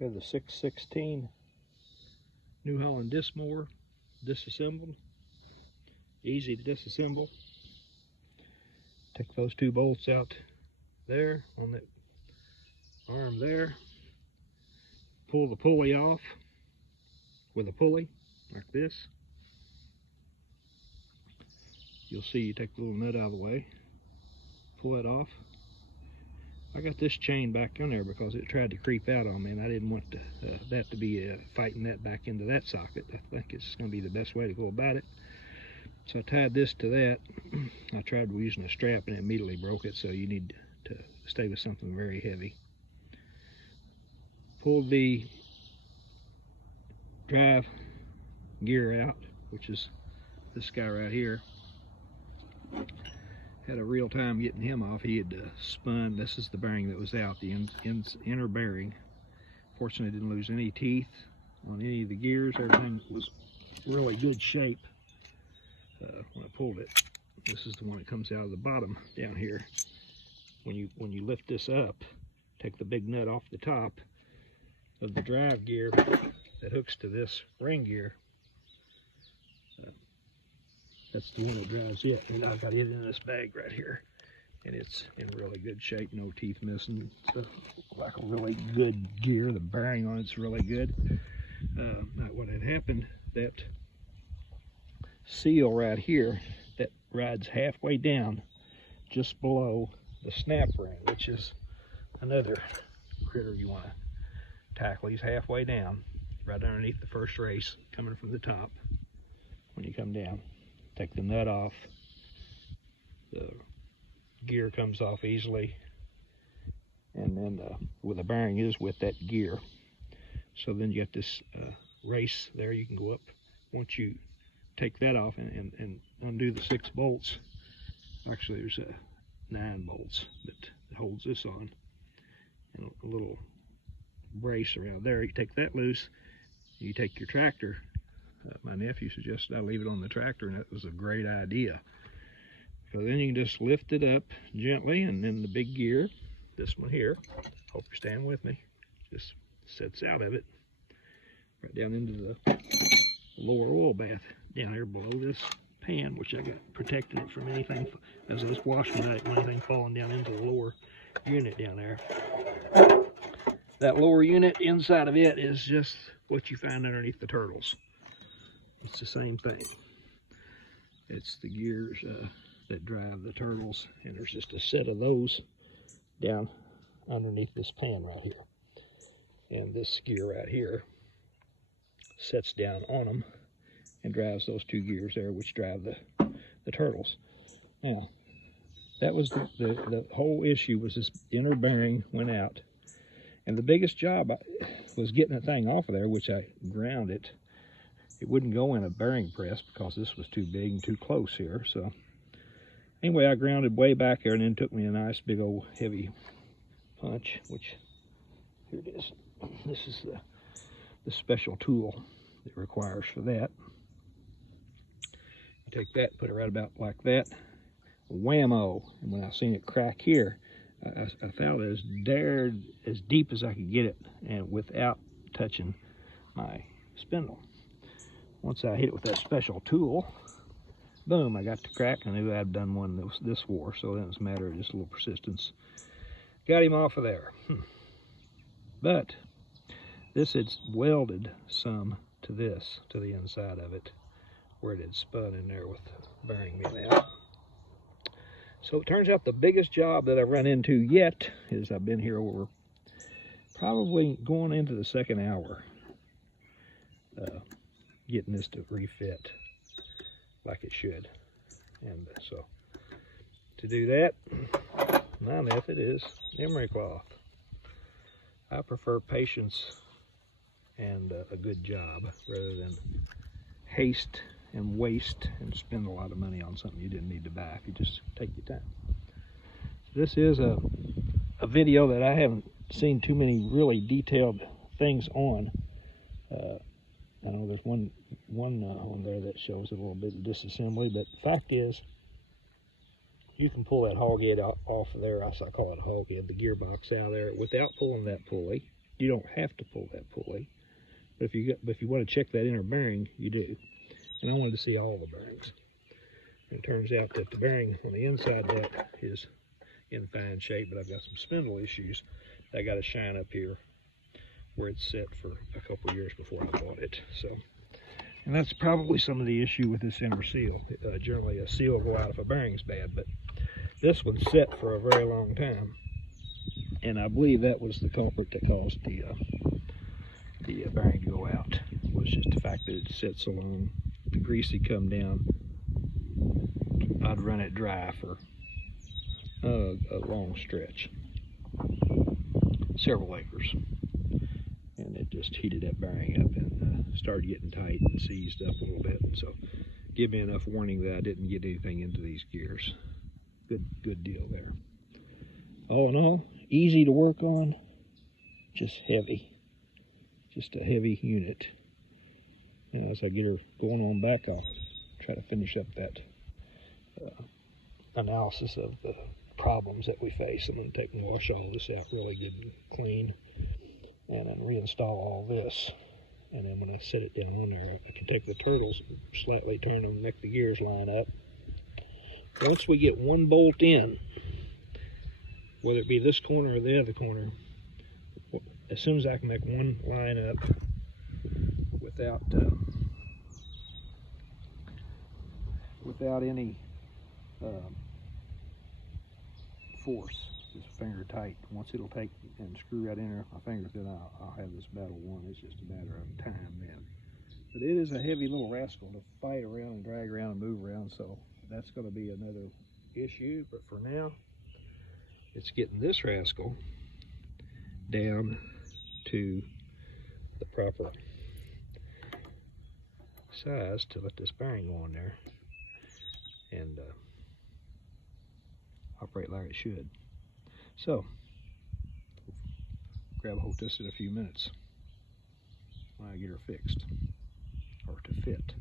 We have the 616 Newholland disc mower, disassembled. Easy to disassemble. Take those two bolts out there on that arm there. Pull the pulley off with a pulley like this. You'll see you take the little nut out of the way, pull it off. I got this chain back on there because it tried to creep out on me, and I didn't want that to be fighting that back into that socket. I think it's going to be the best way to go about it. So I tied this to that. I tried using a strap and it immediately broke it, so you need to stay with something very heavy. Pulled the drive gear out, which is this guy right here. Had a real time getting him off. He had spun. This is the bearing that was out, the inner bearing. Fortunately, didn't lose any teeth on any of the gears. Everything was really good shape when I pulled it. This is the one that comes out of the bottom down here. When you lift this up, take the big nut off the top of the drive gear that hooks to this ring gear. That's the one that drives it, and I got it in this bag right here, and it's in really good shape, no teeth missing. It's like a really good gear. The bearing on it's really good. Now what had happened, that seal right here that rides halfway down just below the snap ring, which is another critter you want to tackle. He's halfway down, right underneath the first race, coming from the top. When you come down, take the nut off, the gear comes off easily, and then where the bearing is with that gear. So then you got this race there. You can go up. Once you take that off and undo the 6 bolts, actually there's 9 bolts that holds this on, and a little brace around there. You take that loose, you take your tractor. My nephew suggested I leave it on the tractor, and that was a great idea. So then you can just lift it up gently, and then the big gear, this one here, hope you're staying with me, just sets out of it right down into the lower oil bath down here below this pan, which I got protecting it from anything as I was washing it, anything falling down into the lower unit down there. That lower unit, inside of it is just what you find underneath the turtles. It's the same thing. It's the gears that drive the turtles, and there's just a set of those down underneath this pan right here. And this gear right here sets down on them and drives those 2 gears there, which drive the turtles. Now, that was the whole issue, was this inner bearing went out. And the biggest job was getting the thing off of there, which I ground it. It wouldn't go in a bearing press because this was too big and too close here. So anyway, I grounded way back there, and then took me a nice big old heavy punch, which here it is. This is the special tool it requires for that. You take that, put it right about like that, whammo. And when I seen it crack here, I felt as deep as I could get it, and without touching my spindle. Once I hit it with that special tool, boom, I got the crack. I knew I'd done one that was this war, so then it was a matter of just a little persistence. Got him off of there. But this had welded some to this, to the inside of it, where it had spun in there with the bearing being out. So it turns out the biggest job that I've run into yet is I've been here over probably going into the 2nd hour getting this to refit like it should. And so to do that, my method is emery cloth. I prefer patience and a good job rather than haste and waste and spend a lot of money on something you didn't need to buy if you just take your time. This is a video that I haven't seen too many really detailed things on. I know there's one on there that shows a little bit of disassembly, but the fact is, you can pull that hog head off of there. I call it a hog head, the gearbox out of there, without pulling that pulley. You don't have to pull that pulley, but if you want to check that inner bearing, you do. And I wanted to see all the bearings. And it turns out that the bearing on the inside nut is in fine shape, but I've got some spindle issues. I got to shine up here where it's set for a couple years before I bought it. So, and that's probably some of the issue with this inner seal. Generally, a seal will go out if a bearing's bad, but this one's set for a very long time, and I believe that was the culprit that caused the bearing to go out. It was just the fact that it set so long. The grease had come down. I'd run it dry for a long stretch, several acres, and it just heated that bearing up and started getting tight and seized up a little bit, and so give me enough warning that I didn't get anything into these gears. Good deal there. All in all, easy to work on, just heavy, just a heavy unit. As I get her going on back, I'll try to finish up that analysis of the problems that we face, and then take and wash all this out, really get it clean, and then reinstall all this. And then when I set it down on there, I can take the turtles, slightly turn them, make the gears line up. Once we get one bolt in, whether it be this corner or the other corner, as soon as I can make one line up without any force, just finger tight. Once it'll take and screw right in there, my fingers, then I'll have this battle won. It's just a matter of time then. But it is a heavy little rascal to fight around and drag around and move around, so that's going to be another issue. But for now, it's getting this rascal down to the proper size to let this bearing go on there and operate like it should. So, grab a hold of this in a few minutes when I get her fixed, or to fit.